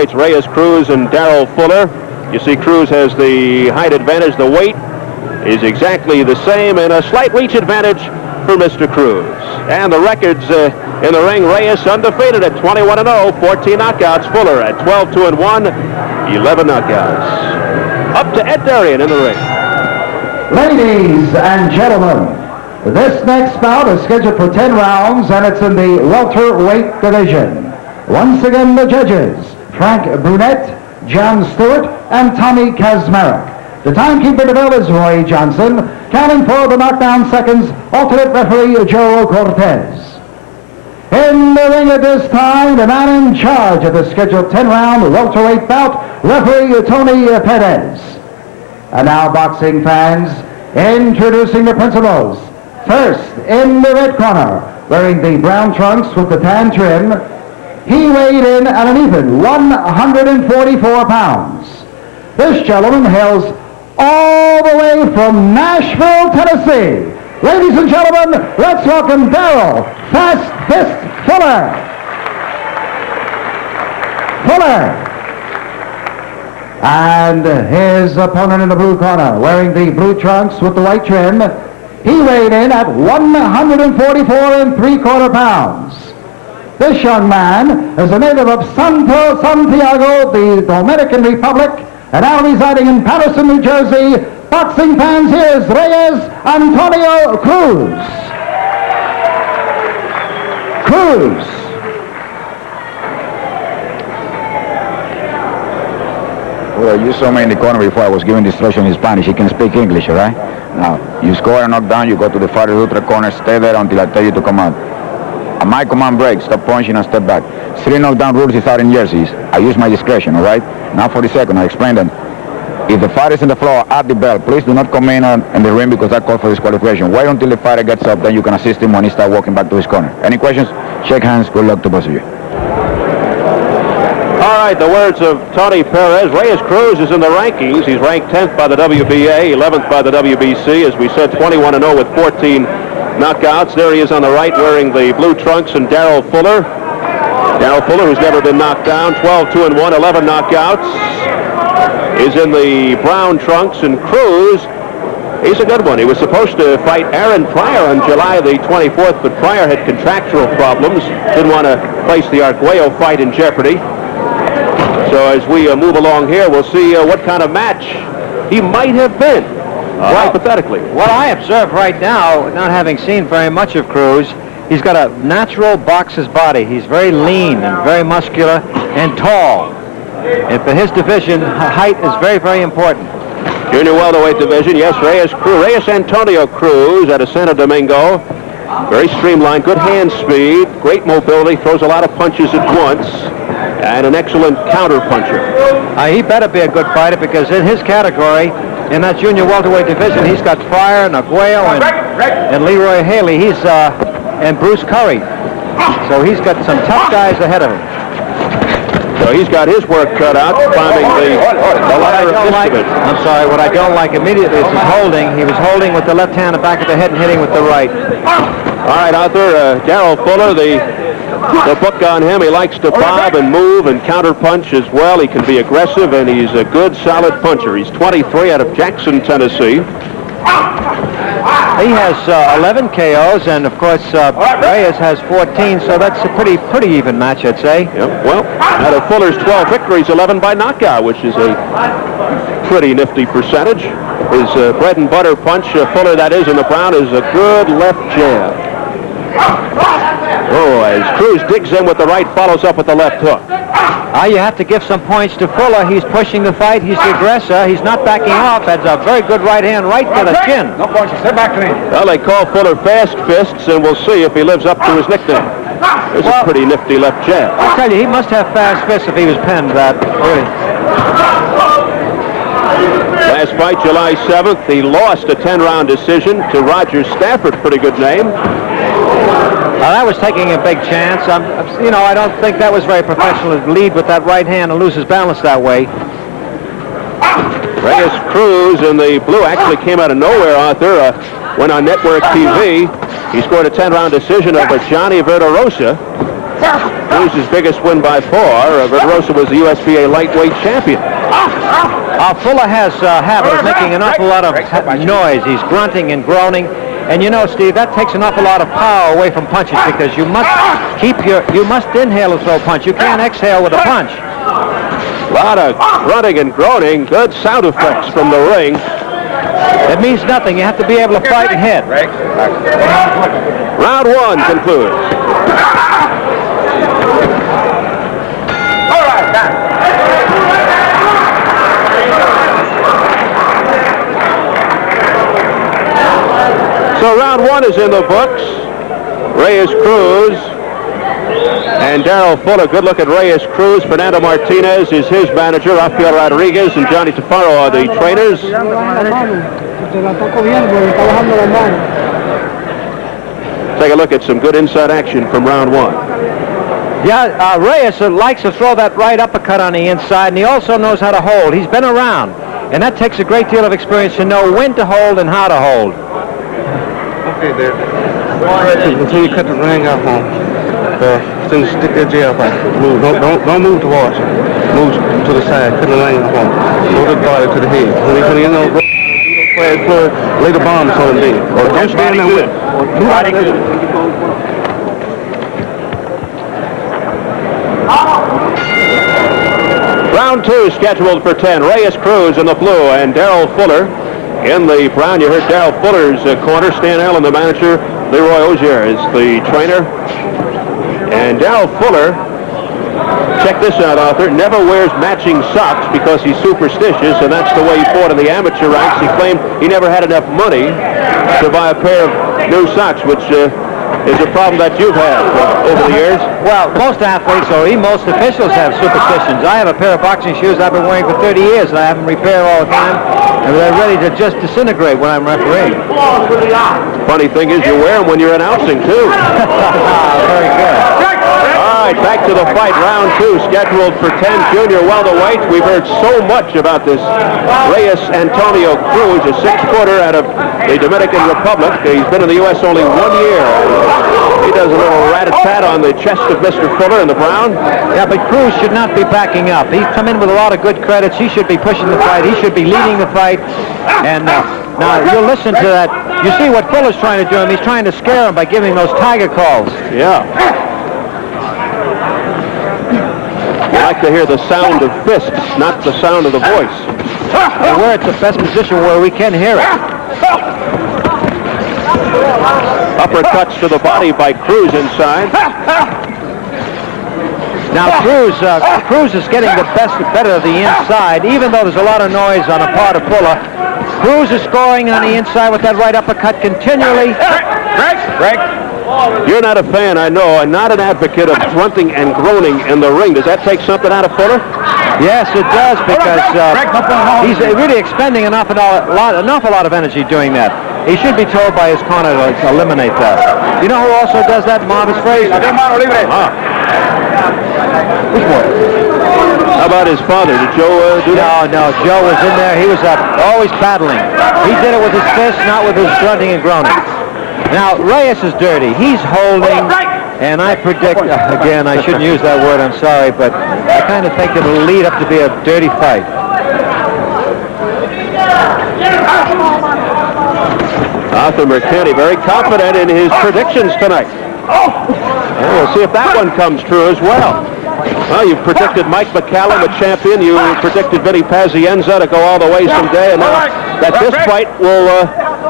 It's Reyes Cruz and Darrell Fuller. You see Cruz has the height advantage. The weight is exactly the same, and a slight reach advantage for Mr. Cruz. And the records in the ring, Reyes undefeated at 21-0, 14 knockouts. Fuller at 12-1, 11 knockouts. Up to Ed Darrell in the ring. Ladies and gentlemen, this next bout is scheduled for 10 rounds, and it's in the welterweight division. Once again, the judges, Frank Brunette, John Stewart, and Tommy Kazmarek. The timekeeper to bell is Roy Johnson. Counting for the knockdown seconds, alternate referee Joe Cortez. In the ring at this time, the man in charge of the scheduled 10-round welterweight bout, referee Tony Perez. And now, boxing fans, introducing the principals. First, in the red corner, wearing the brown trunks with the tan trim, he weighed in at an even 144 pounds. This gentleman hails all the way from Nashville, Tennessee. Ladies and gentlemen, let's welcome Darrell Fast Fist Fuller. And his opponent in the blue corner, wearing the blue trunks with the white trim, he weighed in at 144 3/4 pounds. This young man is a native of Santiago, the Dominican Republic, and now residing in Patterson, New Jersey. Boxing fans, here's Reyes Antonio Cruz. Well, you saw me in the corner before I was giving the instruction in Spanish. He can speak English, all right? Now, you score a knockdown, you go to the farthest ultra corner, stay there until I tell you to come out. At my command, break, stop punching and step back. 3 knockdown rules is out in jerseys. I use my discretion, all right? Now for the second, I explain them. If the fighter is in the floor at the bell, please do not come in the ring because that calls for disqualification. Wait until the fighter gets up, then you can assist him when he starts walking back to his corner. Any questions? Shake hands. Good luck to both of you. All right, the words of Tony Perez. Reyes Cruz is in the rankings. He's ranked 10th by the WBA, 11th by the WBC. As we said, 21-0 with 14 knockouts. There he is on the right wearing the blue trunks, and Darrell Fuller. Darrell Fuller, who's never been knocked down, 12-1, 11 knockouts, is in the brown trunks. And Cruz, he's a good one. He was supposed to fight Aaron Pryor on July the 24th, but Pryor had contractual problems. Didn't want to place the Arguello fight in jeopardy. So as we move along here, we'll see what kind of match he might have been, hypothetically. What I observe right now, not having seen very much of Cruz, he's got a natural boxer's body. He's very lean and very muscular and tall. And for his division, height is very, very important. Junior welterweight division, yes, Reyes Antonio Cruz out of Santo Domingo. Very streamlined, good hand speed, great mobility, throws a lot of punches at once, and an excellent counter puncher. He better be a good fighter because in his category, in that junior welterweight division, he's got Pryor and Arguello and Leroy Haley. And Bruce Curry. So he's got some tough guys ahead of him. So he's got his work cut out, climbing the ladder of this division. I'm sorry, what I don't like immediately is his holding. He was holding with the left hand at the back of the head and hitting with the right. All right, Arthur, Darrell Fuller, the book on him, he likes to bob and move and counter punch as well. He can be aggressive, and he's a good, solid puncher. He's 23 out of Jackson, Tennessee. He has 11 KOs, and of course Reyes has 14, so that's a pretty even match, I'd say. Yep. Well, out of Fuller's 12 victories, 11 by knockout, which is a pretty nifty percentage. His bread and butter punch, Fuller that is, in the brown, is a good left jab. Oh, as Cruz digs in with the right, follows up with the left hook. You have to give some points to Fuller. He's pushing the fight. He's the aggressor. He's not backing off. That's a very good right hand right to the chin. No points. Step back to me. Well, they call Fuller Fast Fists, and we'll see if he lives up to his nickname. There's a pretty nifty left jab. I'll tell you, he must have fast fists if he was pinned that. Really. Last fight, July 7th, he lost a 10-round decision to Roger Stafford. Pretty good name. That was taking a big chance. I don't think that was very professional to lead with that right hand and lose his balance that way. Reyes Cruz in the blue actually came out of nowhere, Arthur. Went on network TV. He scored a 10-round decision over Johnny Verderosa. Cruz's biggest win by far. Verderosa was the USBA lightweight champion. Fuller has a habit of making an awful lot of noise. He's grunting and groaning. And you know, Steve, that takes an awful lot of power away from punches because you must you must inhale and throw a punch. You can't exhale with a punch. A lot of grunting and groaning. Good sound effects from the ring. It means nothing. You have to be able to fight and hit. Round one concludes. All right, done. So round one is in the books. Reyes Cruz and Darrell Fuller. Good look at Reyes Cruz. Fernando Martinez is his manager. Rafael Rodriguez and Johnny Tafaro are the trainers. Take a look at some good inside action from round one. Yeah, Reyes likes to throw that right uppercut on the inside, and he also knows how to hold. He's been around, and that takes a great deal of experience to know when to hold and how to hold. Okay, there. Until you cut the ring out home, then stick that jail back. Move. Don't move towards you. Move to the side. Cut the ring out home. Go to the body to the head. When you know, lay the bombs on him then. Or don't stand there with it. Round two scheduled for 10. Reyes Cruz in the blue and Darrell Fuller in the brown. You heard Darrell Fuller's corner. Stan Allen, the manager. Leroy Ogier is the trainer. And Darrell Fuller, check this out, Arthur, never wears matching socks because he's superstitious, and that's the way he fought in the amateur ranks. He claimed he never had enough money to buy a pair of new socks, which is a problem that you've had over the years. Well, most athletes, or even most officials, have superstitions. I have a pair of boxing shoes I've been wearing for 30 years, and I have them repaired all the time, and they're ready to just disintegrate when I'm refereeing. Funny thing is, you wear them when you're announcing, too. Very good. All right, back to the fight. Round two, scheduled for 10 junior welterweights. We've heard so much about this Reyes Antonio Cruz, a 6-footer out of the Dominican Republic. He's been in the U.S. only 1 year. He does a little rat-a-tat on the chest of Mr. Fuller in the brown. Yeah, but Cruz should not be backing up. He's come in with a lot of good credits. He should be pushing the fight. He should be leading the fight. And now you'll listen to that. You see what Fuller's trying to do him. He's trying to scare him by giving those tiger calls. Yeah. You like to hear the sound of fists, not the sound of the voice. And we're at the best position where we can hear it. Uppercuts to the body by Cruz inside. Now Cruz is getting the better of the inside, even though there's a lot of noise on the part of Fuller. Cruz is scoring on the inside with that right uppercut continually. Greg. You're not a fan, I know, and not an advocate of grunting and groaning in the ring. Does that take something out of Fuller? Yes, it does, because he's really expending an awful lot of energy doing that. He should be told by his corner to eliminate that. You know who also does that? Marvis Frazier. Which one? How about his father? Did Joe do that? No, Joe was in there. He was always battling. He did it with his fists, not with his grunting and groaning. Now, Reyes is dirty. He's holding, and I predict, again, I shouldn't use that word, I'm sorry, but I kind of think it'll lead up to be a dirty fight. Arthur McKinney very confident in his predictions tonight. And we'll see if that one comes true as well. Well, you've predicted Mike McCallum a champion. You predicted Vinny Pazienza to go all the way someday, and now that this fight will...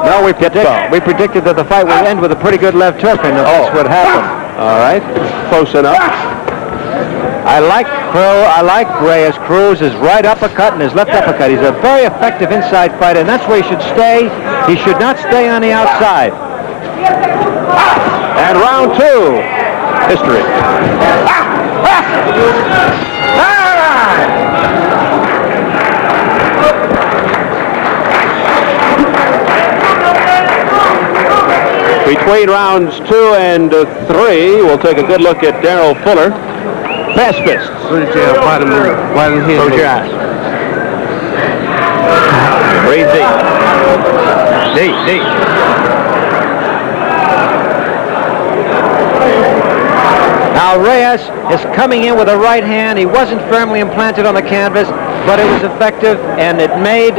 No, we predicted that the fight would end with a pretty good left hook, and that's what happened. All right, close enough. I like Reyes Cruz's right uppercut and his left uppercut. He's a very effective inside fighter, and that's where he should stay. He should not stay on the outside. And round two, history. Between rounds 2 and 3, we'll take a good look at Darrell Fuller. Fast fists. Close your eyes. Breathe deep. Deep. Now Now Reyes is coming in with a right hand. He wasn't firmly implanted on the canvas, but it was effective, and it made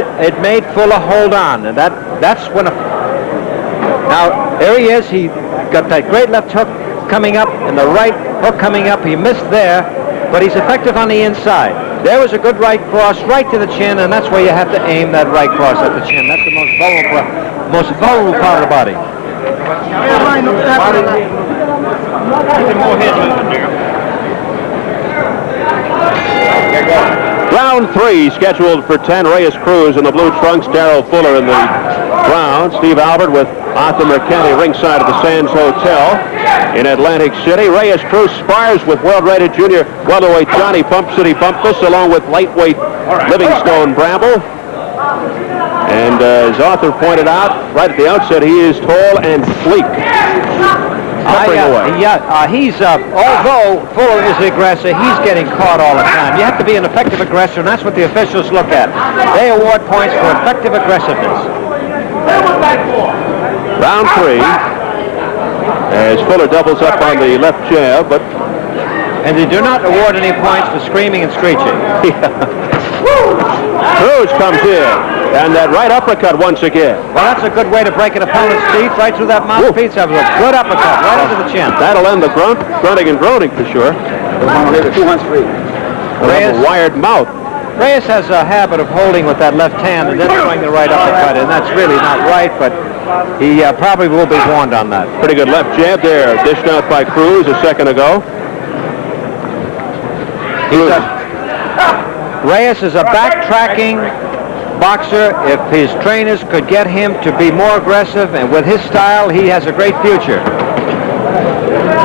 Fuller hold on. And that's when. Now there he is. He got that great left hook coming up, and the right hook coming up. He missed there, but he's effective on the inside. There was a good right cross right to the chin, and that's where you have to aim that right cross at the chin. That's the most vulnerable part of the body. Round 3 scheduled for 10. Reyes Cruz in the blue trunks, Darrell Fuller in the brown. Steve Albert with Arthur McKenny ringside of the Sands Hotel in Atlantic City. Reyes Cruz spars with world-rated junior welterweight Johnny Pump City Bumpus, along with lightweight Livingstone Bramble. And as Arthur pointed out right at the outset, he is tall and sleek. Although Fuller is the aggressor, he's getting caught all the time. You have to be an effective aggressor, and that's what the officials look at. They award points for effective aggressiveness. Round 3, as Fuller doubles up on the left jab, and they do not award any points for screaming and screeching. Cruz comes in, and that right uppercut once again. Well, that's a good way to break an opponent's teeth, right through that mouthpiece. That was a good uppercut, right under the chin. That'll end the grunting and groaning for sure. Reyes, a wired mouth. Reyes has a habit of holding with that left hand and then throwing the right uppercut, and that's really not right, but he probably will be warned on that. Pretty good left jab there, dished out by Cruz a second ago. Reyes is a backtracking boxer. If his trainers could get him to be more aggressive, and with his style, he has a great future.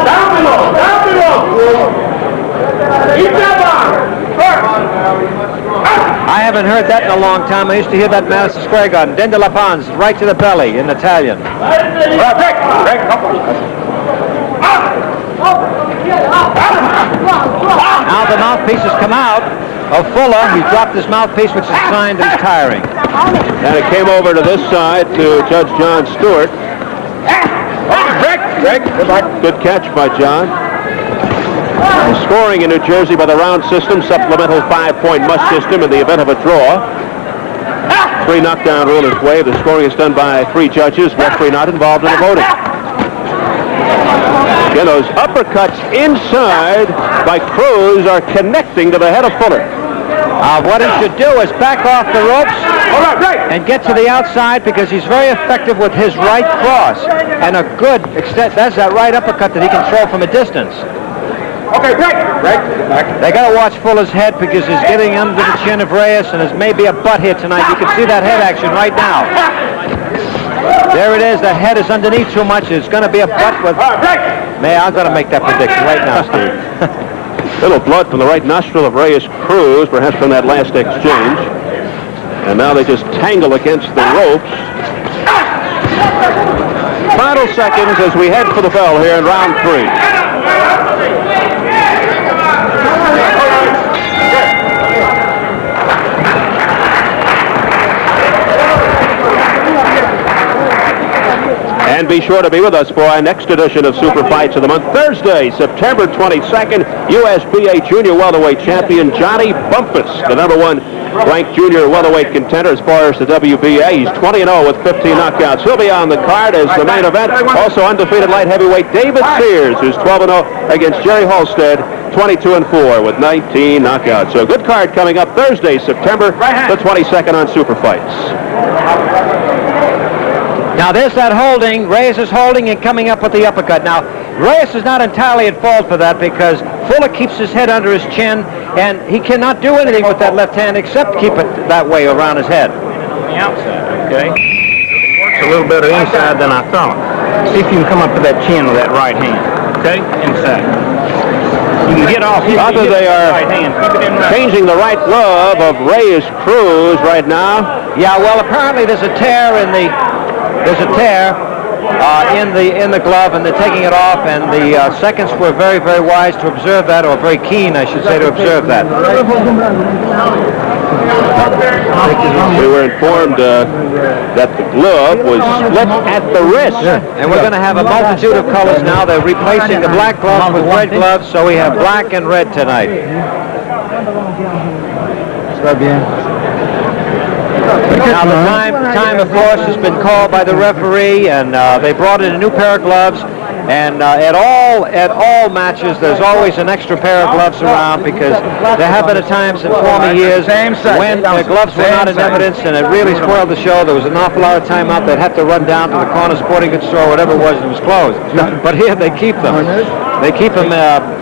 Down below! Keep that on! I haven't heard that in a long time. I used to hear that in Madison Square Garden. Den de la Pons, right to the belly in Italian. Now the mouthpiece has come out of Fuller. He dropped his mouthpiece, which is a sign that he's tiring. And it came over to this side to Judge John Stewart. Good catch by John. Scoring in New Jersey by the round system, supplemental 5-point must system in the event of a draw. 3 knockdown rule is waived. The scoring is done by 3 judges, referee not involved in the voting. Again, those uppercuts inside by Cruz are connecting to the head of Fuller. What he should do is back off the ropes and get to the outside, because he's very effective with his right cross. And a good extent, that's that right uppercut that he can throw from a distance. Okay, break. They got to watch Fuller's head, because he's getting under the chin of Reyes, and there's maybe a butt here tonight. You can see that head action right now. There it is. The head is underneath too much. It's going to be a butt with... Man, I'm going to make that prediction right now, Steve. Little blood from the right nostril of Reyes Cruz, perhaps from that last exchange. And now they just tangle against the ropes. Final seconds as we head for the bell here in round 3. And be sure to be with us for our next edition of Super Fights of the Month. Thursday, September 22nd, USBA Junior Welterweight Champion Johnny Bumpus, the #1 ranked junior welterweight contender as far as the WBA. He's 20-0 with 15 knockouts. He'll be on the card as the main event. Also undefeated light heavyweight David Sears, who's 12-0 against Jerry Halstead, 22-4 with 19 knockouts. So good card coming up Thursday, September the 22nd on Super Fights. Now there's that holding. Reyes is holding and coming up with the uppercut. Now Reyes is not entirely at fault for that, because Fuller keeps his head under his chin, and he cannot do anything with that left hand except keep it that way around his head. On the outside, okay? Works a little better inside than I thought. See if you can come up to that chin with that right hand, okay? Inside. You can get off. Other they are right hand. Keep it in right. changing the right glove of Reyes Cruz right now. Yeah, well, apparently there's a tear in the... There's a tear in the glove, and they're taking it off, and the seconds were very, very wise to observe that, or very keen, I should say, to observe that. We were informed that the glove was split at the wrist. And we're going to have a multitude of colors now. They're replacing the black gloves with red gloves, so we have black and red tonight. Now the time of course has been called by the referee, and they brought in a new pair of gloves. And at all matches, there's always an extra pair of gloves around, because there have been times in former years when the gloves were not in evidence, and it really spoiled the show. There was an awful lot of time out. They'd have to run down to the corner sporting goods store, whatever it was, and it was closed. But here they keep them. They keep them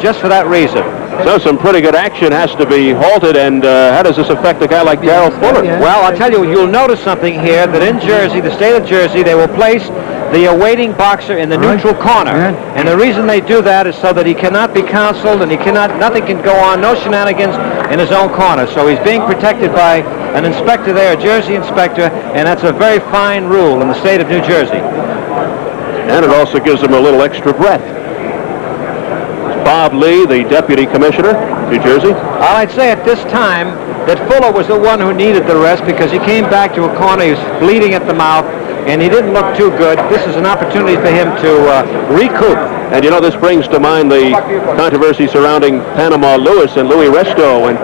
just for that reason. So some pretty good action has to be halted, and how does this affect a guy like Darrell Fuller? Well, I'll tell you, you'll notice something here, that in Jersey, the state of Jersey, they will place the awaiting boxer in the neutral corner. And the reason they do that is so that he cannot be counseled, and nothing can go on, no shenanigans in his own corner. So he's being protected by an inspector there, a Jersey inspector, and that's a very fine rule in the state of New Jersey. And it also gives him a little extra breath. Bob Lee, the deputy commissioner, New Jersey. I'd say at this time that Fuller was the one who needed the rest, because he came back to a corner, he was bleeding at the mouth, and he didn't look too good. This is an opportunity for him to recoup. And you know, this brings to mind the controversy surrounding Panama Lewis and Louis Resto, when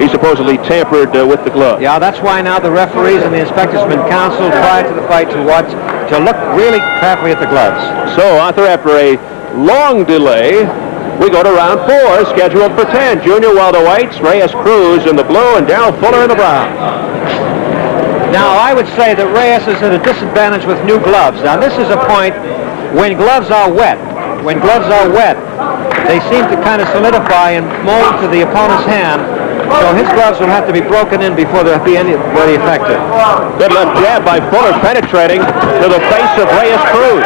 he supposedly tampered with the glove. Yeah, that's why now the referees and the inspectors have been counseled prior to the fight to look really carefully at the gloves. So, Arthur, after a long delay, we go to round 4, scheduled for 10. Junior welterweights, Reyes Cruz in the blue and Darrell Fuller in the brown. Now, I would say that Reyes is at a disadvantage with new gloves. Now, this is a point when gloves are wet. When gloves are wet, they seem to kind of solidify and mold to the opponent's hand. So his gloves will have to be broken in before they'll be anybody effective. Good left jab by Fuller, penetrating to the face of Reyes Cruz.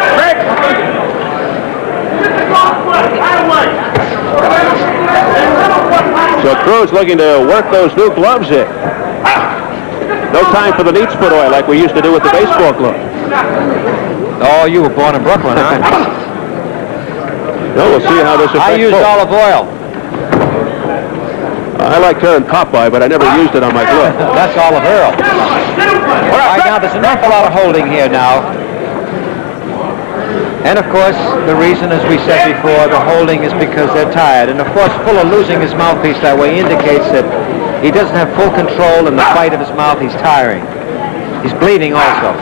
So Cruz looking to work those new gloves in. No time for the neat foot oil like we used to do with the baseball glove. Oh, you were born in Brooklyn, huh? No, we'll see how this affects I used both. olive oil. I like tearing Popeye, but I never used it on my glove. That's olive oil. All right, now there's an awful lot of holding here now. And of course, the reason, as we said before, the holding is because they're tired. And of course, Fuller losing his mouthpiece that way indicates that he doesn't have full control in the fight of his mouth. He's tiring. He's bleeding also.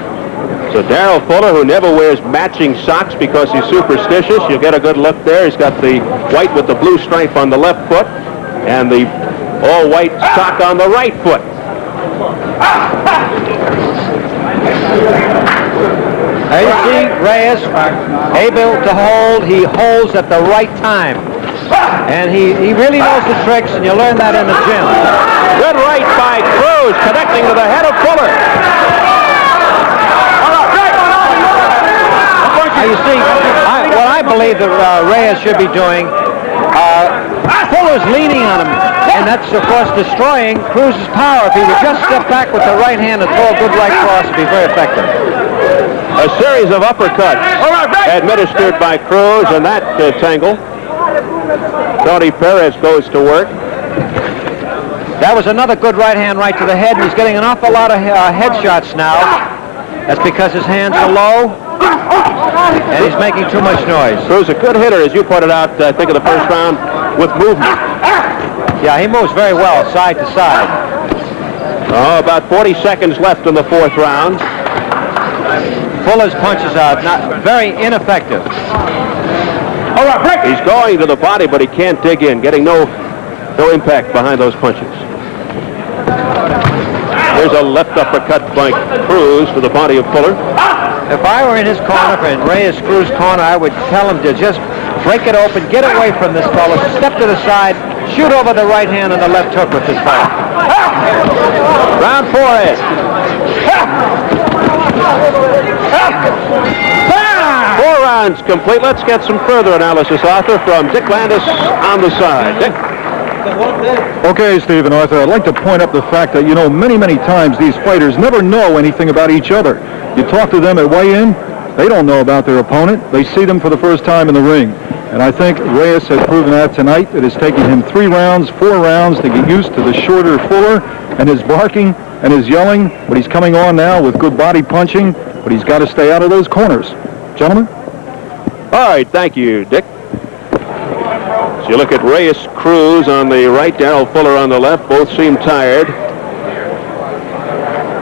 So Darrell Fuller, who never wears matching socks because he's superstitious, you get a good look there. He's got the white with the blue stripe on the left foot and the all-white sock on the right foot. Now you see Reyes able to hold. He holds at the right time. And he really knows the tricks, and you learn that in the gym. Good right by Cruz, connecting to the head of Fuller. Now you see, what I believe that Reyes should be doing, Fuller's leaning on him, and that's, of course, destroying Cruz's power. If he would just step back with the right hand and throw a good right cross, it would be very effective. A series of uppercuts administered by Cruz, and that tangle. Tony Perez goes to work. That was another good right hand right to the head, and he's getting an awful lot of headshots now. That's because his hands are low, and he's making too much noise. Cruz, a good hitter, as you pointed out, I think, in the first round, with movement. Yeah, he moves very well, side to side. Oh, about 40 seconds left in the 4th round. Fuller's punches are not very ineffective. He's going to the body, but he can't dig in, getting no impact behind those punches. There's a left uppercut by Cruz to the body of Fuller. If I were in his corner, in Reyes Cruz's corner, I would tell him to just break it open, get away from this fellow, step to the side, shoot over the right hand and the left hook with this fellow. Round 4 is. 4 rounds complete. Let's get some further analysis, Arthur, from Dick Landis on the side. Dick? Okay, Stephen, Arthur, I'd like to point up the fact that, many times these fighters never know anything about each other. You talk to them at weigh-in, They don't know about their opponent. They see them for the first time in the ring. And I think Reyes has proven that tonight. It has taken him 4 rounds to get used to the shorter Fuller and his barking and his yelling. But he's coming on now with good body punching. But he's got to stay out of those corners. Gentlemen? All right, thank you, Dick. So you look at Reyes Cruz on the right, Darrell Fuller on the left. Both seem tired.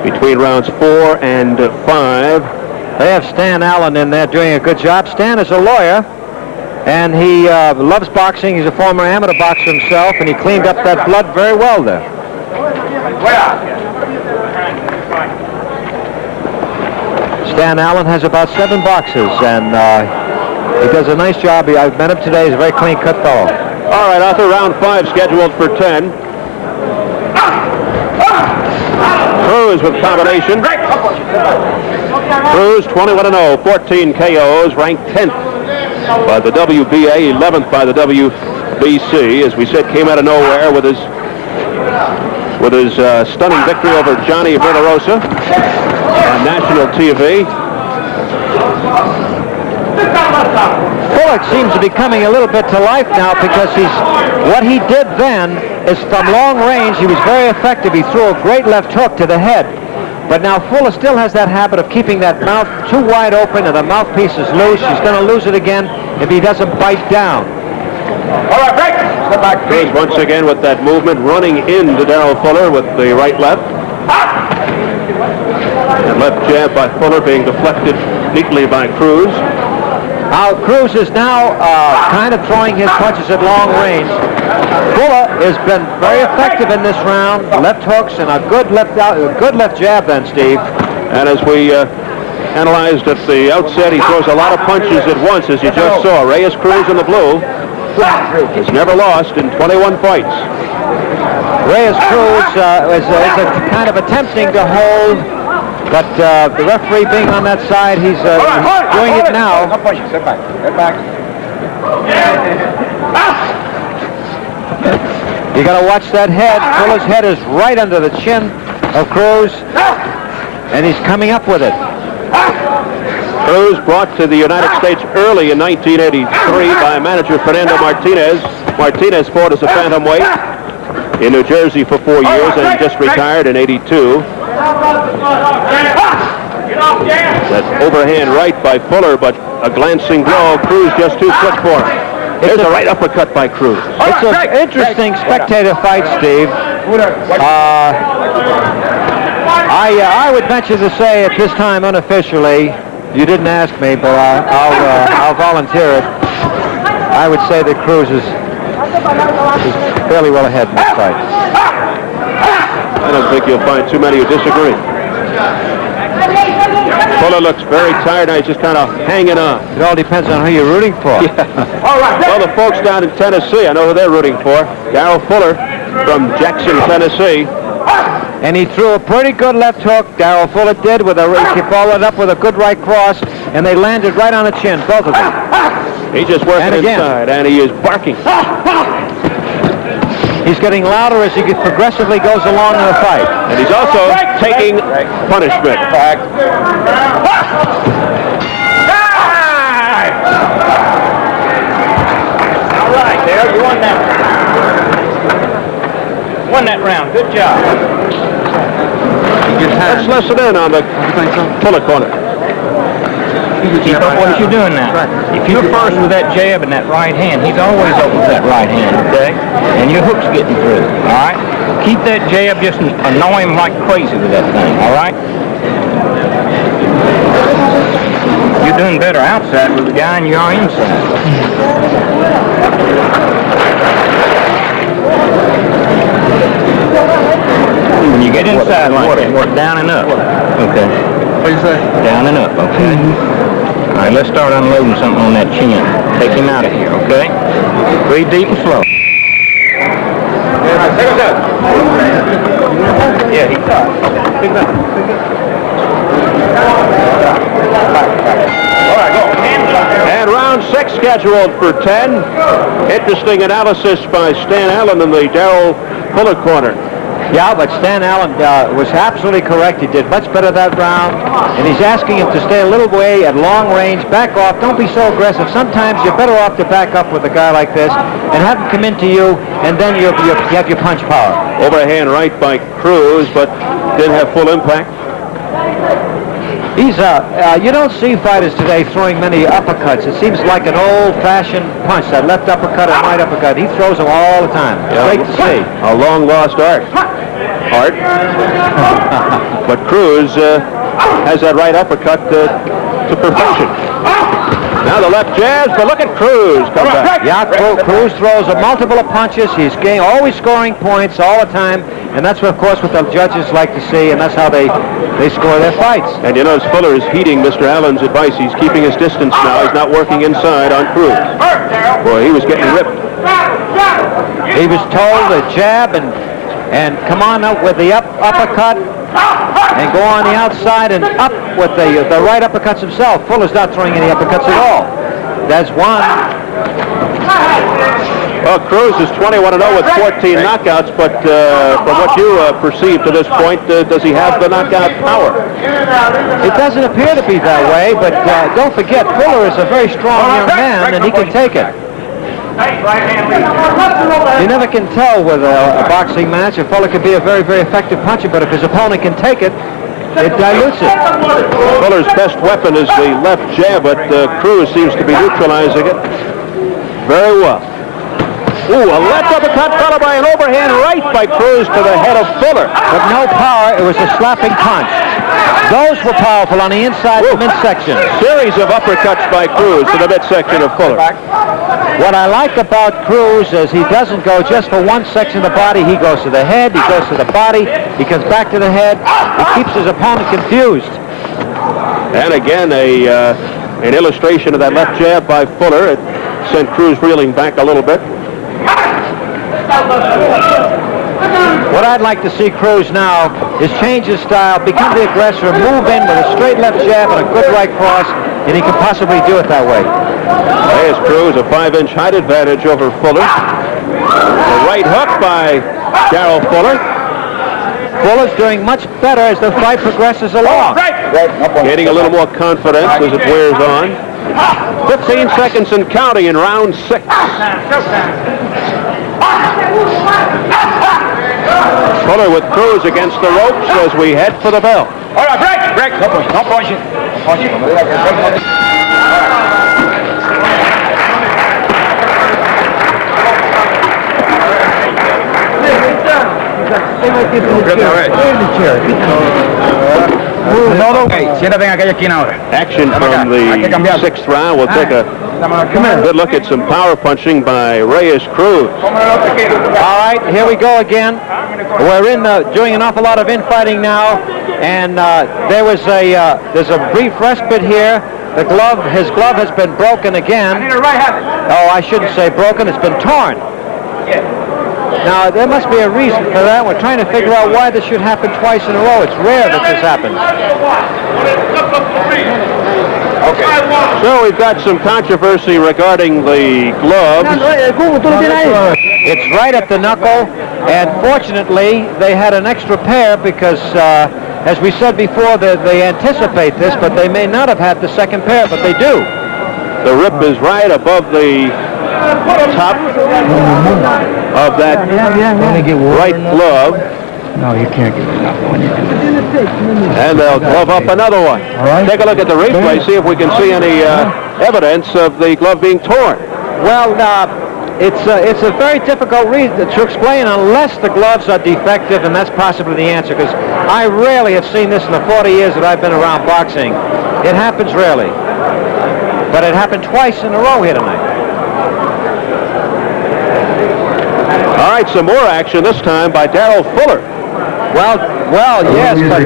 Between rounds 4 and 5. They have Stan Allen in there doing a good job. Stan is a lawyer, and he loves boxing. He's a former amateur boxer himself, and he cleaned up that blood very well there. Stan Allen has about 7 boxes, and he does a nice job. I've met him today. He's a very clean-cut fellow. All right, Arthur, round 5 scheduled for 10. Cruz with combination. Cruz 21-0, 14 KOs, ranked 10th by the WBA, 11th by the WBC. As we said, came out of nowhere with his stunning victory over Johnny Villarosa on national TV. Fuller seems to be coming a little bit to life now because what he did then is from long range, he was very effective. He threw a great left hook to the head. But now Fuller still has that habit of keeping that mouth too wide open and the mouthpiece is loose. He's going to lose it again if he doesn't bite down. All right, break. Step back. Cruz once again with that movement, running into Darrell Fuller with the right-left. And left jab by Fuller being deflected neatly by Cruz. Now Cruz is now kind of throwing his punches at long range. Fuller has been very effective in this round. Left hooks and a good left jab then, Steve. And as we analyzed at the outset, he throws a lot of punches at once, as you just saw. Reyes Cruz in the blue has never lost in 21 fights. Reyes Cruz is kind of attempting to hold, but the referee being on that side, he's doing it now. Step back. Step back. You got to watch that head. Fuller's head is right under the chin of Cruz, and he's coming up with it. Cruz brought to the United States early in 1983 by manager Fernando Martinez. Martinez fought as a bantamweight in New Jersey for 4 years and just retired in '82. That overhand right by Fuller, but a glancing blow. Cruz just too quick for him. There's a right uppercut by Cruz. It's an interesting spectator fight, Steve. I would venture to say at this time unofficially, you didn't ask me, but I'll volunteer it. I would say that Cruz is fairly well ahead in this fight. I don't think you'll find too many who disagree. Fuller looks very tired now. He's just kind of hanging on. It all depends on who you're rooting for. Yeah. Well, the folks down in Tennessee, I know who they're rooting for. Darrell Fuller from Jackson, Tennessee. And he threw a pretty good left hook. Darrell Fuller did he followed up with a good right cross, and they landed right on the chin, both of them. He's just working inside, and he is barking. He's getting louder as he progressively goes along in the fight. And he's also taking punishment. All right, there, you won that. Won that round. Good job. Let's listen in on the Fuller corner. Keep up what you're doing now. If you're first with that jab and that right hand, he's always open with that right hand, okay? And your hook's getting through, all right? Keep that jab, just annoy him like crazy with that thing, all right? You're doing better outside with the guy than you are inside. When you get inside like that, work down and up. Okay. What do you say? Down and up, okay? All right, let's start unloading something on that chin. Take him out of here, okay? Breathe deep and slow. Yeah, he's up. All right, go. And round 6 scheduled for 10. Interesting analysis by Stan Allen in the Darrell Fuller corner. Yeah, but Stan Allen was absolutely correct. He did much better that round, and he's asking him to stay a little way at long range, back off. Don't be so aggressive. Sometimes you're better off to back up with a guy like this and have him come into you, and then you have your punch power. Overhand right by Cruz, but didn't have full impact. He's you don't see fighters today throwing many uppercuts. It seems like an old-fashioned punch, that left uppercut and right uppercut. He throws them all the time. Great to see. A long-lost art. But Cruz has that right uppercut to perfection. Now the left jabs, but look at Cruz come back. Yeah, Cruz throws multiple punches. He's always scoring points all the time, and that's, of course, what the judges like to see, and that's how they score their fights. And you notice Fuller is heeding Mr. Allen's advice. He's keeping his distance now. He's not working inside on Cruz. Boy, he was getting ripped. He was told to jab and come on up with the uppercut and go on the outside and up with the right uppercuts himself. Fuller's not throwing any uppercuts at all. That's one. Well, Cruz is 21-0 with 14 knockouts, but from what you perceive to this point, does he have the knockout power? It doesn't appear to be that way, but don't forget, Fuller is a very strong young man, and he can take it. You never can tell with a boxing match. A Fuller could be a very, very effective puncher, but if his opponent can take it, it dilutes it. Fuller's best weapon is the left jab, but Cruz seems to be neutralizing it very well. Ooh, a left uppercut followed by an overhand right by Cruz to the head of Fuller. But no power, it was a slapping punch. Those were powerful on the inside of the midsection. Series of uppercuts by Cruz to the midsection of Fuller. What I like about Cruz is he doesn't go just for one section of the body. He goes to the head, he goes to the body, he comes back to the head. He keeps his opponent confused. And again, an illustration of that left jab by Fuller. It sent Cruz reeling back a little bit. What I'd like to see Cruz now is change his style, become the aggressor, move in with a straight left jab and a good right cross, and he can possibly do it that way. Reyes Cruz, a 5-inch height advantage over Fuller. A right hook by Darrell Fuller. Fuller's doing much better as the fight progresses along. Gaining a little more confidence as it wears on. 15 seconds and counting in round 6. Fuller with Cruz against the ropes as we head for the bell. All right, break. No push it. Action from the 6th round. We'll take a good look at some power punching by Reyes Cruz. All right, here we go again. We're doing an awful lot of infighting now, and there's a brief respite here. His glove has been broken again. Oh, I shouldn't say broken. It's been torn. Now, there must be a reason for that. We're trying to figure out why this should happen twice in a row. It's rare that this happens. Okay. So we've got some controversy regarding the gloves. It's right at the knuckle, and fortunately, they had an extra pair because, as we said before, they anticipate this, but they may not have had the second pair, but they do. The rip is right above the top of that right glove. No, you can't get enough one. And they'll glove up another one. Take a look at the replay, see if we can see any evidence of the glove being torn. Well, it's a very difficult reason to explain unless the gloves are defective, and that's possibly the answer, because I rarely have seen this in the 40 years that I've been around boxing. It happens rarely. But it happened twice in a row here tonight. All right, some more action, this time by Darrell Fuller. Well, yes, but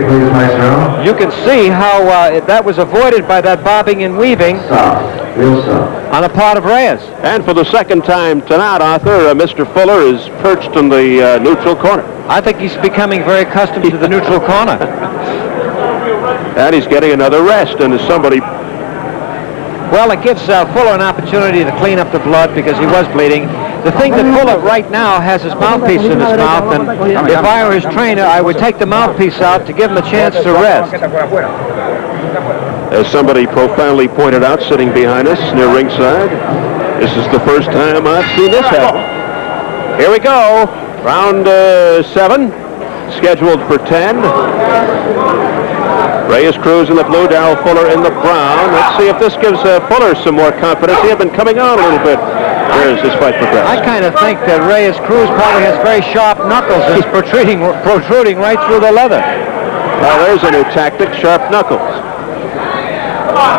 you can see how that was avoided by that bobbing and weaving on the part of Reyes. And for the second time tonight, Arthur, Mr. Fuller is perched in the neutral corner. I think he's becoming very accustomed to the neutral corner. And he's getting another rest, and as somebody... Well, it gives Fuller an opportunity to clean up the blood because he was bleeding. The thing that Fuller right now has his mouthpiece in his mouth, and if I were his trainer, I would take the mouthpiece out to give him a chance to rest. As somebody profoundly pointed out, sitting behind us near ringside, this is the first time I've seen this happen. Here we go. Round 7, scheduled for 10. Reyes Cruz in the blue, Darrell Fuller in the brown. Let's see if this gives Fuller some more confidence. He had been coming on a little bit as this fight progressed. I kind of think that Reyes Cruz probably has very sharp knuckles and he's protruding right through the leather. Well, there's a new tactic, sharp knuckles.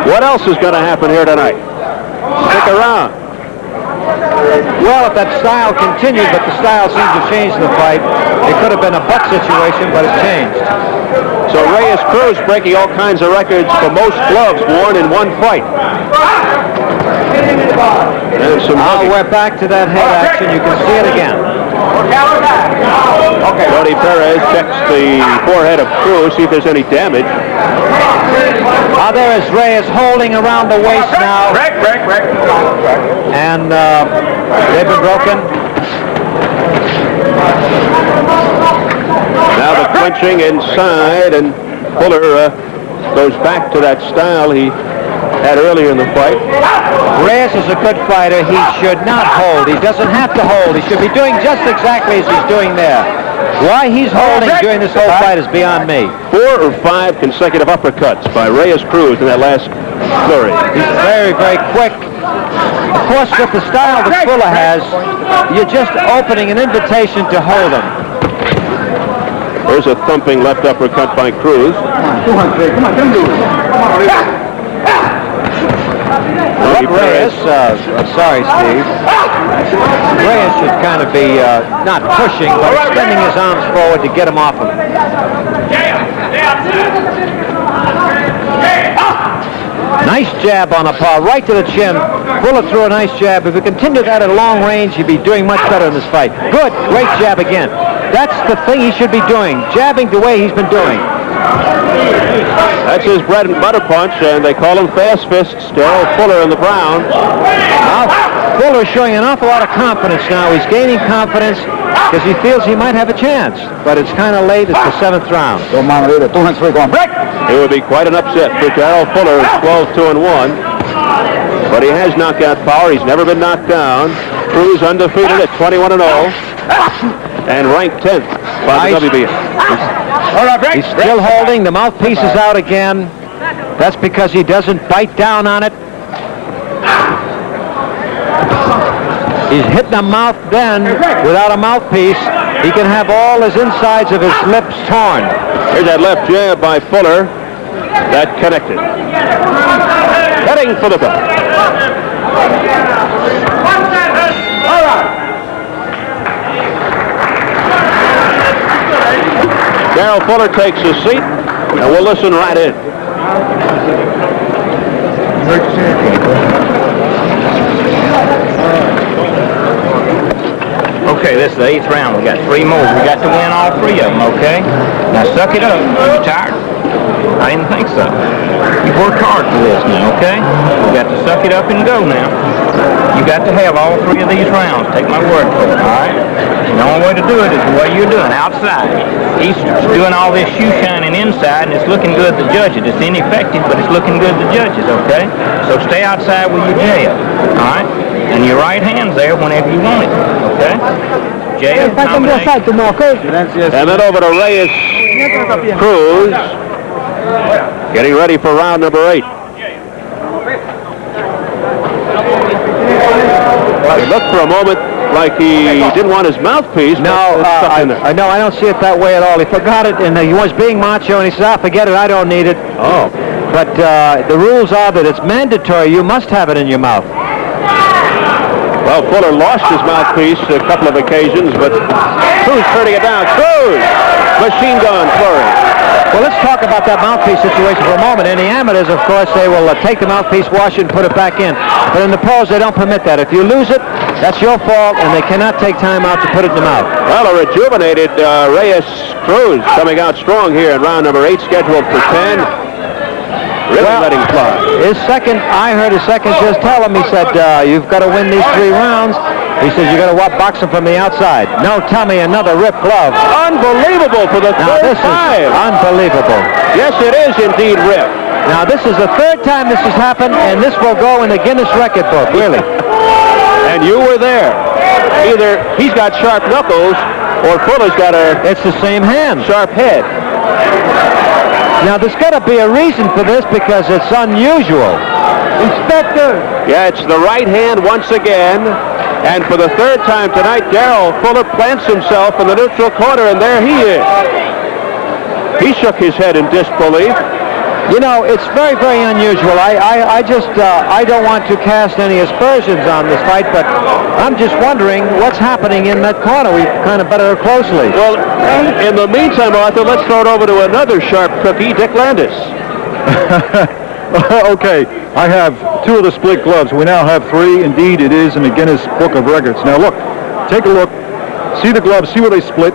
What else is going to happen here tonight? Stick around. Well, if that style continued, but the style seemed to change the fight, it could have been a butt situation, but it changed. So Reyes Cruz breaking all kinds of records for most gloves worn in one fight. We're back to that head action. You can see it again. Okay. Tony Perez checks the forehead of Cruz, see if there's any damage. There is Reyes holding around the waist now. And they've been broken. Now the clinching inside, and Fuller goes back to that style he had earlier in the fight. Reyes is a good fighter. He should not hold. He doesn't have to hold. He should be doing just exactly as he's doing there. Why he's holding during this whole fight is beyond me. 4 or 5 consecutive uppercuts by Reyes Cruz in that last flurry. He's very, very quick. Of course, with the style that Fuller has, you're just opening an invitation to hold him. There's a thumping left uppercut by Cruz. Reyes, sorry, Steve. Reyes should kind of be not pushing, but extending his arms forward to get him off him. Nice jab on the paw, right to the chin. Fuller threw a nice jab. If he continued that at long range, he'd be doing much better in this fight. Good, great jab again. That's the thing he should be doing, jabbing the way he's been doing. That's his bread and butter punch, and they call him fast fists. Darrell Fuller in the brown. Now, Fuller's showing an awful lot of confidence now. He's gaining confidence because he feels he might have a chance. But it's kind of late. It's the 7th round. It would be quite an upset for Darrell Fuller, 12-2-1. But he has knockout power. He's never been knocked down. Cruz undefeated at 21-0. And ranked 10th by the WBA. He's still holding. The mouthpiece is out again. That's because he doesn't bite down on it. He's hitting the mouth then without a mouthpiece. He can have all his insides of his lips torn. Here's that left jab by Fuller. That connected. Heading for the belt. Darrell Fuller takes his seat, and we'll listen right in. Okay, this is the 8th round. We got 3 more. We got to win all 3 of them, okay? Now suck it up. Are you tired? I didn't think so. You've worked hard for this now, okay? You got to suck it up and go now. You got to have all 3 of these rounds. Take my word for it, all right? The only way to do it is the way you're doing, outside. He's doing all this shoe shining inside, and it's looking good to judges. It's ineffective, but it's looking good to judges, okay? So stay outside with your jab, all right? And your right hand's there whenever you want it, okay? Jab, combination. And then over to Reyes Cruz, getting ready for round number 8. It looked for a moment like he didn't want his mouthpiece. No, I don't see it that way at all. He forgot it, and he was being macho, and he said, forget it, I don't need it. Oh. But the rules are that it's mandatory. You must have it in your mouth. Well, Fuller lost his mouthpiece a couple of occasions, but Cruz turning it down. Cruz! Machine gun flurry. Well, let's talk about that mouthpiece situation for a moment. In the amateurs, of course, they will take the mouthpiece, wash it, and put it back in. But in the pros, they don't permit that. If you lose it, that's your fault, and they cannot take time out to put it in the mouth. Well, a rejuvenated Reyes Cruz coming out strong here in round number 8, scheduled for 10. Really letting fly. His second, I heard his second just tell him, he said, you've got to win these 3 rounds. He says, you got to box him from the outside. No, tell me, another ripped glove. Unbelievable for the third time. Unbelievable. Yes, it is indeed ripped. Now, this is the 3rd time this has happened, and this will go in the Guinness record book, really. And you were there. Either he's got sharp knuckles, or Fuller's got It's the same hand. sharp head. Now, there's got to be a reason for this because it's unusual. Inspector! Yeah, it's the right hand once again. And for the 3rd time tonight, Darrell Fuller plants himself in the neutral corner, and there he is. He shook his head in disbelief. You know, it's very, very unusual. I don't want to cast any aspersions on this fight, but I'm just wondering what's happening in that corner. We kind of better look closely. Well, in the meantime, Arthur, let's throw it over to another sharp cookie, Dick Landis. Okay, I have 2 of the split gloves. We now have 3. Indeed, it is in the Guinness Book of Records. Now look, take a look, see the gloves, see where they split.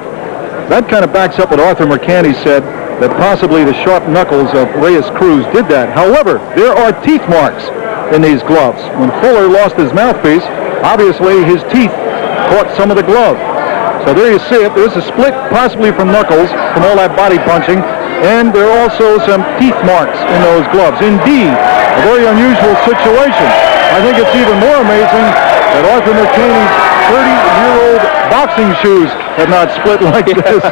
That kind of backs up what Arthur Mercante said, that possibly the sharp knuckles of Reyes Cruz did that. However, there are teeth marks in these gloves. When Fuller lost his mouthpiece, obviously his teeth caught some of the glove. So there you see it. There's a split, possibly from knuckles, from all that body punching, and there are also some teeth marks in those gloves. Indeed, a very unusual situation. I think it's even more amazing that Arthur Mercante's 30-year-old boxing shoes have not split like this.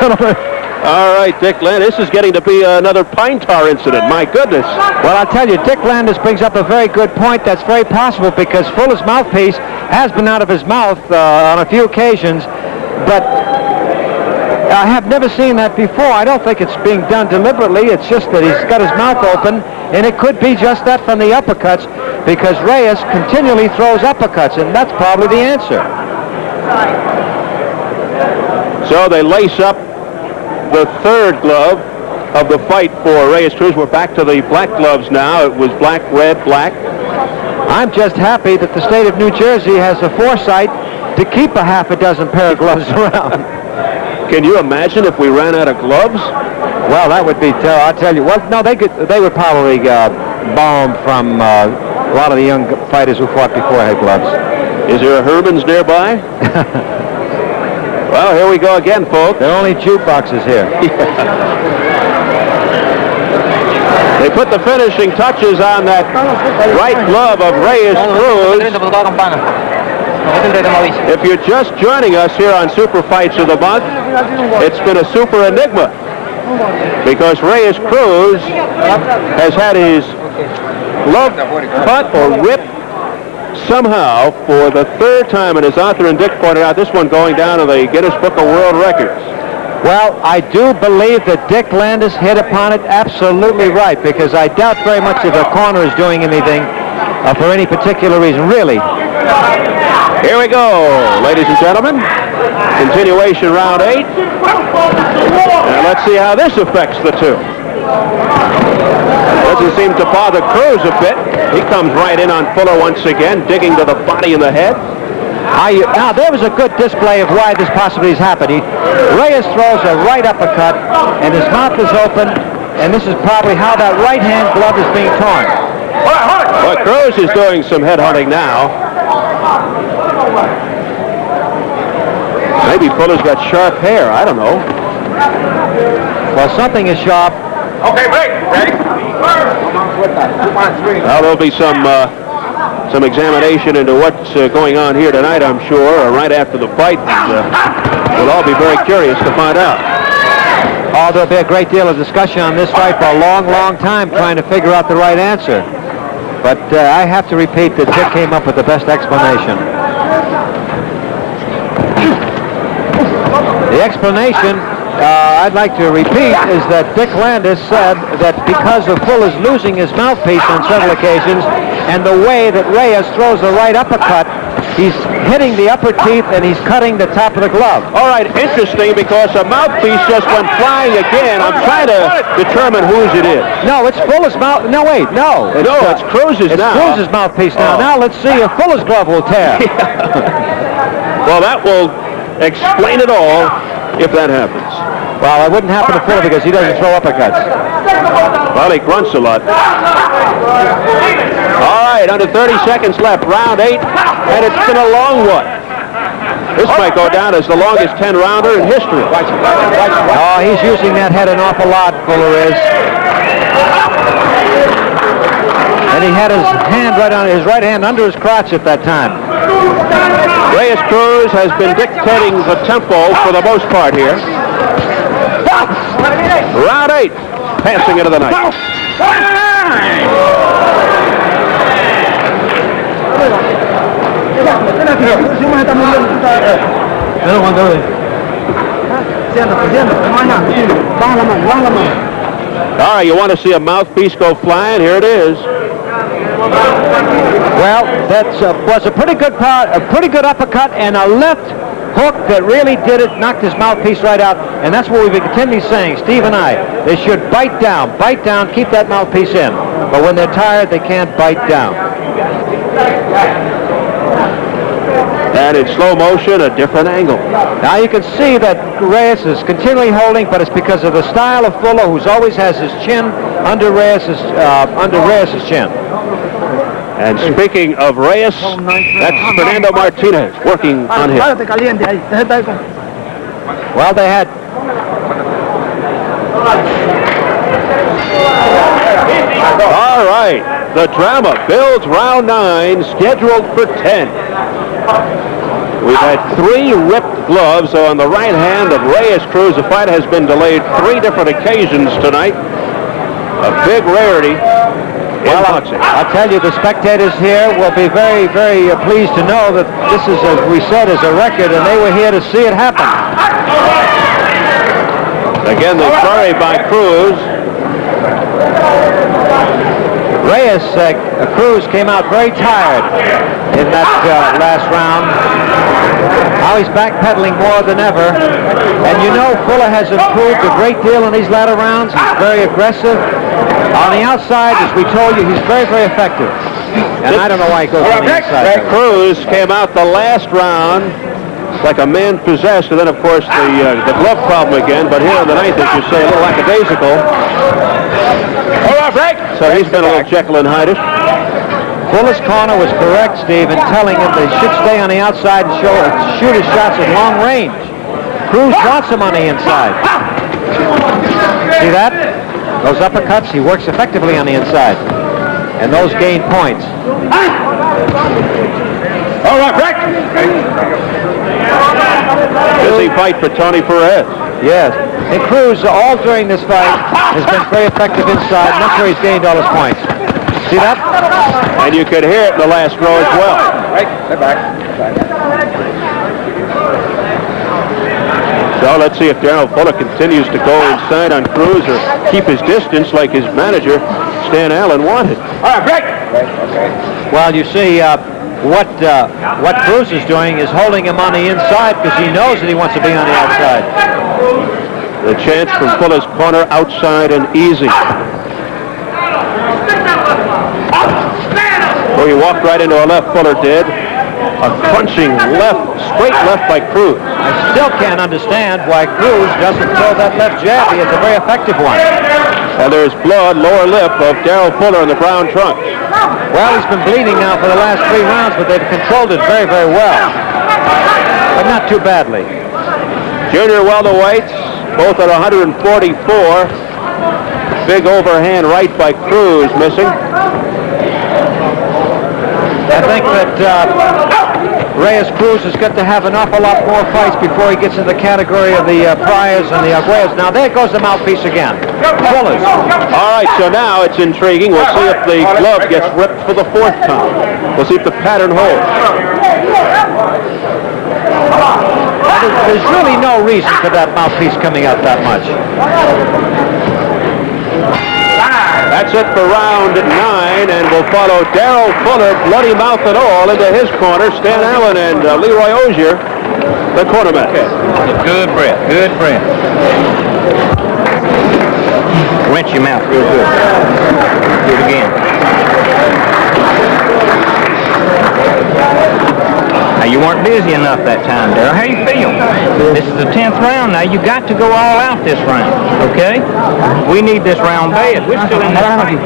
Gentlemen. All right, Dick Landis, this is getting to be another pine tar incident. My goodness. Well, I'll tell you, Dick Landis brings up a very good point. That's very possible because Fuller's mouthpiece has been out of his mouth on a few occasions, but I have never seen that before. I don't think it's being done deliberately. It's just that he's got his mouth open, and it could be just that from the uppercuts because Reyes continually throws uppercuts, and that's probably the answer. So they lace up the 3rd glove of the fight for Reyes Cruz. We're back to the black gloves now. It was black, red, black. I'm just happy that the state of New Jersey has the foresight to keep a half a dozen pair of gloves around. Can you imagine if we ran out of gloves? Well, that would be, I'll tell you. Well, no, they would probably borrow from a lot of the young fighters who fought before had gloves. Is there a Herman's nearby? Well, here we go again, folks. There are only jukeboxes here. They put the finishing touches on that right glove of Reyes Cruz. If you're just joining us here on Super Fights of the Month, it's been a super enigma because Reyes Cruz has had his glove cut or ripped somehow for the 3rd time, and as Arthur and Dick pointed out, this one going down to the Guinness Book of World Records. Well, I do believe that Dick Landis hit upon it absolutely right because I doubt very much if the corner is doing anything for any particular reason, really. Here we go, ladies and gentlemen. Continuation round 8. And let's see how this affects the 2. Doesn't seem to bother Cruz a bit. He comes right in on Fuller once again, digging to the body and the head. Now, there was a good display of why this possibly has happened. Reyes throws a right uppercut, and his mouth is open, and this is probably how that right-hand glove is being torn. Well, Cruz is doing some headhunting now. Maybe Fuller's got sharp hair. I don't know. Well, something is sharp. Okay, break. Ready? Well, there'll be some examination into what's going on here tonight, I'm sure, right after the fight. We'll all be very curious to find out. Oh, there'll be a great deal of discussion on this fight for a long, long time trying to figure out the right answer. But I have to repeat that Dick came up with the best explanation. The explanation, I'd like to repeat, is that Dick Landis said that because of Fuller's losing his mouthpiece on several occasions and the way that Reyes throws the right uppercut, he's hitting the upper teeth and he's cutting the top of the glove. All right, interesting, because a mouthpiece just went flying again. I'm trying to determine whose it is. No, it's Fuller's mouth. No, wait, no. It's Cruz's now. It's Cruz's mouthpiece now. Now let's see if Fuller's glove will tear. Well, that will explain it all if that happens. Well, it wouldn't happen to Fuller because he doesn't throw uppercuts. Well, he grunts a lot. All right, under 30 seconds left, round 8, and it's been a long one. This might go down as the longest 10-rounder in history. Oh, he's using that head an awful lot, Fuller is. And he had his hand his right hand under his crotch at that time. Reyes Cruz has been dictating the tempo for the most part here. Round 8, passing into the night. All right, you want to see a mouthpiece go flying? Here it is. Well, that was a pretty good uppercut and a left hook that really did it, knocked his mouthpiece right out, and that's what we've been continually saying, Steve and I. They should bite down, keep that mouthpiece in. But when they're tired, they can't bite down. And in slow motion, a different angle. Now you can see that Reyes is continually holding, but it's because of the style of Fuller, who always has his chin under Reyes's chin. And speaking of Reyes, that's Fernando Martinez working on him. Well, they had... All right, the drama builds round 9, scheduled for 10. We've had 3 ripped gloves on the right hand of Reyes Cruz. The fight has been delayed 3 different occasions tonight. A big rarity. Well, I'll tell you, the spectators here will be very, very pleased to know that this is, as we said, is a record, and they were here to see it happen. Again, the flurry by Cruz. Reyes Cruz came out very tired in that last round. Now he's backpedaling more than ever. And you know, Fuller has improved a great deal in these latter rounds. He's very aggressive. On the outside, as we told you, he's very, very effective. And I don't know why he goes on the inside. Cruz came out the last round like a man possessed, and then, of course, the glove problem again. But here in the 9th, as you say, a little lackadaisical. So he's been a little Jekyll and Hyde. Fuller's corner was correct, Steve, in telling him they should stay on the outside and shoot his shots at long range. Cruz wants him on the inside. See that? Those uppercuts, he works effectively on the inside. And those gain points. All right, Rick. Busy fight for Tony Perez. Yes. And Cruz, all during this fight, has been very effective inside, and that's where he's gained all his points. See that? And you could hear it in the last row as well. Right, step back. So let's see if Darrell Fuller continues to go inside on Cruz or keep his distance like his manager, Stan Allen, wanted. All right, break. Okay. Well, you see, what Cruz is doing is holding him on the inside because he knows that he wants to be on the outside. The chance from Fuller's corner, outside and easy. Well, he walked right into a left, Fuller did. A crunching left, straight left by Cruz. I still can't understand why Cruz doesn't throw that left jab. He has a very effective one. And there's blood, lower lip of Darrell Fuller in the brown trunks. Well, he's been bleeding now for the last 3 rounds, but they've controlled it very, very well. But not too badly. Junior welterweights, both at 144. Big overhand right by Cruz, missing. I think that Reyes Cruz has got to have an awful lot more fights before he gets in the category of the Friars and the Arguellas. Now there goes the mouthpiece again. Fullers. All right, so now it's intriguing. We'll see if the glove gets ripped for the 4th time. We'll see if the pattern holds. There's really no reason for that mouthpiece coming out that much. That's it for round 9, and we'll follow Darrell Fuller, bloody mouth and all, into his corner. Stan Allen and Leroy Ogier, the cornerman. Good breath, good breath. Rinse your mouth real good. Do it again. Now you want weren't busy enough that time, Darrell. How you feel? This is the 10th round now. You got to go all out this round, okay? We need this round bad. We're still in this fight.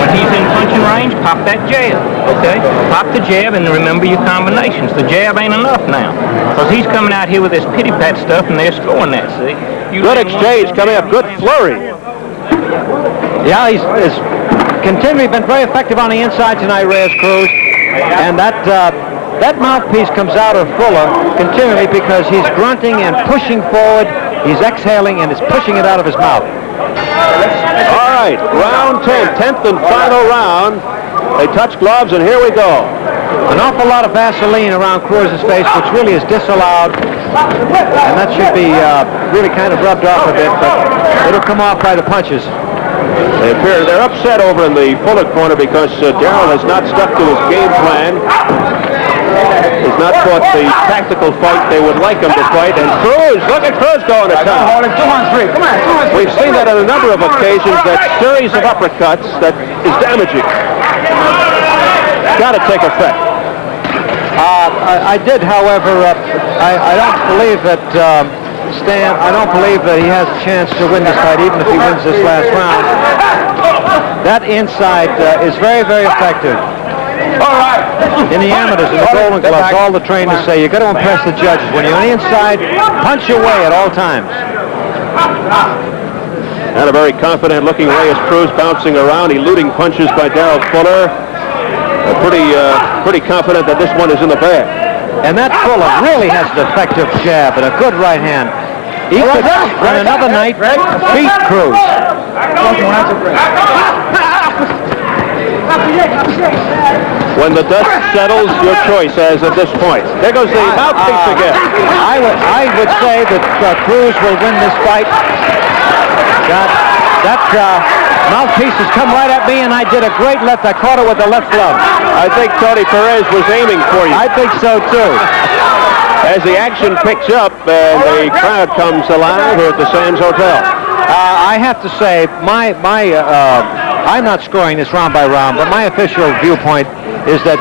When he's in punching range, pop that jab, okay? Pop the jab and remember your combinations. The jab ain't enough now because he's coming out here with this pity-pat stuff and they're scoring that, see? Good exchange coming up. Good flurry. Yeah, he's continually been very effective on the inside tonight, Reyes Cruz. And that mouthpiece comes out of Fuller continually because he's grunting and pushing forward. He's exhaling and is pushing it out of his mouth. All right, round 10, 10th and final round. They touch gloves, and here we go. An awful lot of Vaseline around Cruz's face, which really is disallowed. And that should be really kind of rubbed off a bit, but it'll come off by the punches. They're upset over in the Fuller corner because Darrell has not stuck to his game plan. He's not fought the tactical fight they would like him to fight. And Cruz, look at Cruz going to town. We've seen that on a number of occasions, that series of uppercuts that is damaging. Got to take effect. I did, however, I don't believe that Stan, I don't believe that he has a chance to win this fight, even if he wins this last round. That inside is very, very effective. All right. In the amateurs, in the Golden Gloves, all the trainers say you've got to impress the judges. When you're on the inside, punch away at all times. And a very confident-looking Reyes Cruz bouncing around, eluding punches by Darrell Fuller. Pretty confident that this one is in the bag. And that Fuller really has an effective jab and a good right hand. He could, on another night, beat Cruz. When the dust settles, your choice as at this point. There goes the mouthpiece again. I would say that Cruz will win this fight. That mouthpiece has come right at me, and I did a great left. I caught it with the left glove. I think Tony Perez was aiming for you. I think so, too. As the action picks up and the crowd comes alive here at the Sands Hotel. I have to say, I'm not scoring this round by round, but my official viewpoint is that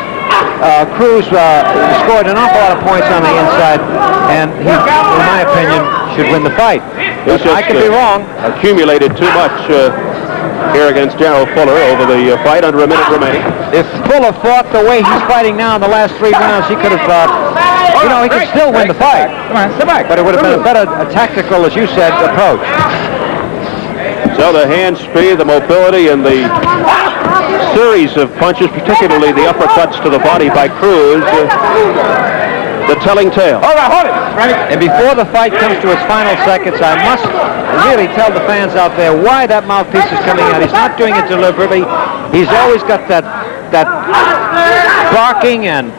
Cruz scored an awful lot of points on the inside, and he, in my opinion, should win the fight. I could be wrong. Accumulated too much here against Darrell Fuller over the fight, under a minute remaining. If Fuller fought the way he's fighting now in the last 3 rounds, he could have, he could still win the fight. Come on, step back. But it would have been a better tactical, as you said, approach. So the hand speed, the mobility, and the series of punches, particularly the uppercuts to the body by Cruz, the telling tale. All right, hold it. Ready? And before the fight comes to its final seconds, I must really tell the fans out there why that mouthpiece is coming out. He's not doing it deliberately. He's always got that barking and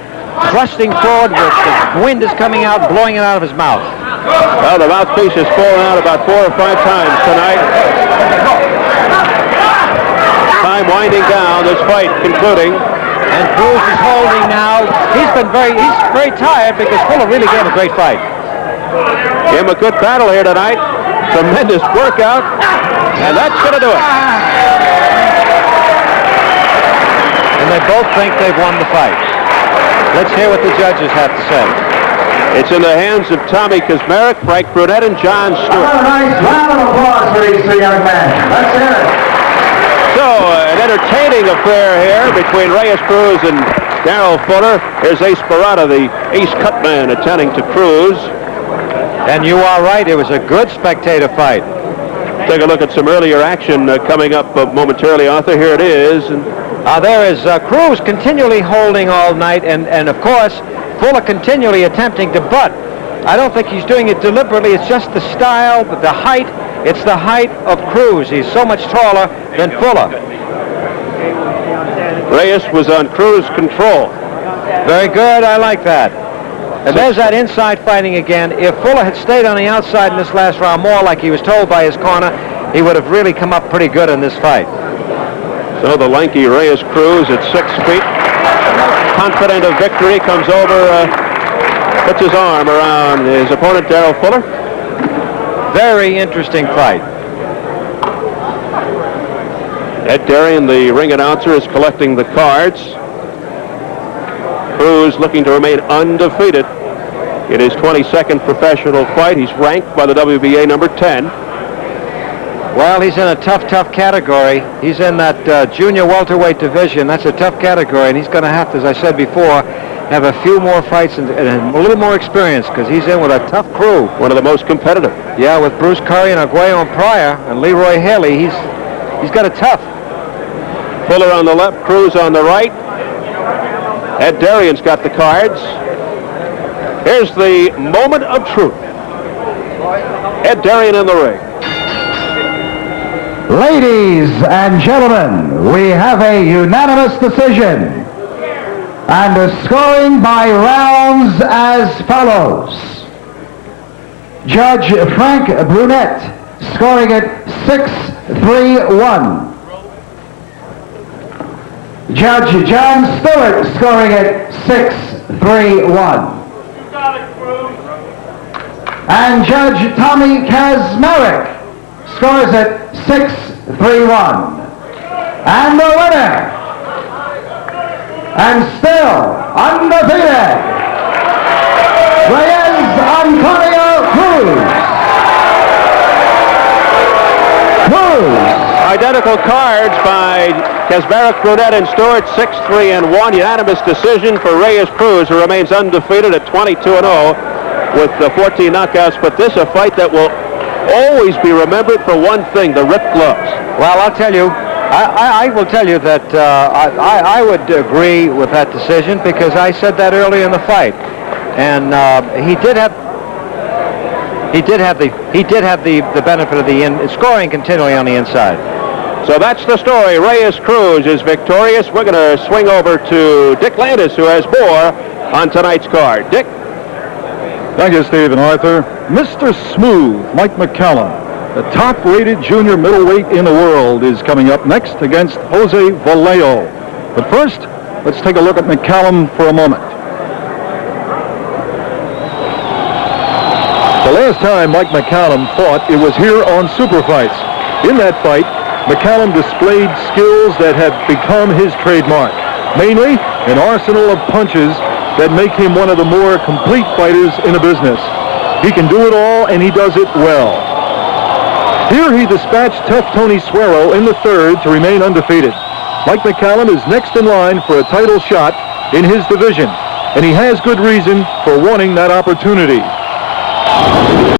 thrusting forward with the wind is coming out, blowing it out of his mouth. Well, the mouthpiece has fallen out about 4 or 5 times tonight. Time winding down, this fight concluding. And Cruz is holding now. He's very tired because Fuller really gave a great fight. Gave him a good battle here tonight. Tremendous workout. And that's going to do it. And they both think they've won the fight. Let's hear what the judges have to say. It's in the hands of Tommy Kazmarek, Frank Brunette, and John Stewart. A nice round of applause for these 2 young men. Let's hear it. So, an entertaining affair here between Reyes Cruz and Darrell Fuller. Here's Ace Barata, the ace cut man, attending to Cruz. And you are right, it was a good spectator fight. Take a look at some earlier action coming up momentarily, Arthur. Here it is. There is Cruz continually holding all night, and of course, Fuller continually attempting to butt. I don't think he's doing it deliberately. It's just the style, the height. It's the height of Cruz. He's so much taller than Fuller. Reyes was on Cruz control. Very good. I like that. And there's that inside fighting again. If Fuller had stayed on the outside in this last round more like he was told by his corner, he would have really come up pretty good in this fight. So the lanky Reyes Cruz at 6 feet, confident of victory, comes over, puts his arm around his opponent, Darrell Fuller. Very interesting fight. Ed Darien, the ring announcer, is collecting the cards. Cruz looking to remain undefeated in his 22nd professional fight. He's ranked by the WBA number 10. Well, he's in a tough category. He's in that junior welterweight division. That's a tough category, and he's going to have to, as I said before, have a few more fights and a little more experience because he's in with a tough crew. One of the most competitive. Yeah, with Bruce Curry and Arguello and Pryor and Leroy Haley, he's got it tough. Fuller on the left, Cruz on the right. Ed Darian's got the cards. Here's the moment of truth. Ed Darrell in the ring. Ladies and gentlemen, we have a unanimous decision. And the scoring by rounds as follows. Judge Frank Brunette scoring it 6-3-1. Judge John Stewart scoring it 6-3-1. And Judge Tommy Kazmarek scores it 6-3-1. And the winner, and still undefeated, Reyes Cruz. Identical cards by Kazmarek, Brunette, and Stewart, 6-3-1. Unanimous decision for Reyes Cruz, who remains undefeated at 22-0 with 14 knockouts. But this a fight that will always be remembered for one thing: the ripped gloves. Well, I'll tell you, I will tell you that I would agree with that decision because I said that earlier in the fight, and he did have the benefit of the scoring continually on the inside. So that's the story. Reyes Cruz is victorious. We're going to swing over to Dick Landis, who has more on tonight's card. Dick. Thank you, Steve and Arthur. Mr. Smooth, Mike McCallum, the top-rated junior middleweight in the world, is coming up next against Jose Vallejo. But first, let's take a look at McCallum for a moment. The last time Mike McCallum fought, it was here on Superfights. In that fight, McCallum displayed skills that have become his trademark, mainly an arsenal of punches that make him one of the more complete fighters in the business. He can do it all, and he does it well. Here he dispatched tough Tony Suero in the third to remain undefeated. Mike McCallum is next in line for a title shot in his division, and he has good reason for wanting that opportunity.